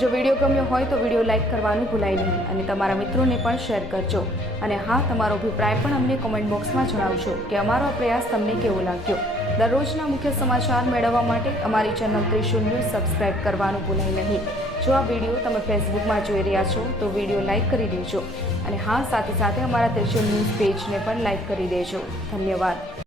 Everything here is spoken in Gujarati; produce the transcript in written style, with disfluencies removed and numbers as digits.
જો વિડીયો ગમ્યો હોય તો વિડીયો લાઇક કરવાનું ભૂલાય નહીં અને તમારા મિત્રોને પણ શેર કરજો. અને હા, તમારો અભિપ્રાય પણ અમને કોમેન્ટ બોક્સમાં જણાવજો કે અમારો આ પ્રયાસ તમને કેવો લાગ્યો. દરરોજના મુખ્ય સમાચાર મેળવવા માટે અમારી ચેનલ ત્રિશુલ ન્યૂઝ સબસ્ક્રાઇબ કરવાનું ભૂલાય નહીં. જો આ વિડીયો તમે ફેસબુકમાં જોઈ રહ્યા છો તો વિડીયો લાઇક કરી દેજો અને હા, સાથે સાથે અમારા ત્રિશુલ ન્યૂઝ પેજને પણ લાઇક કરી દેજો. ધન્યવાદ.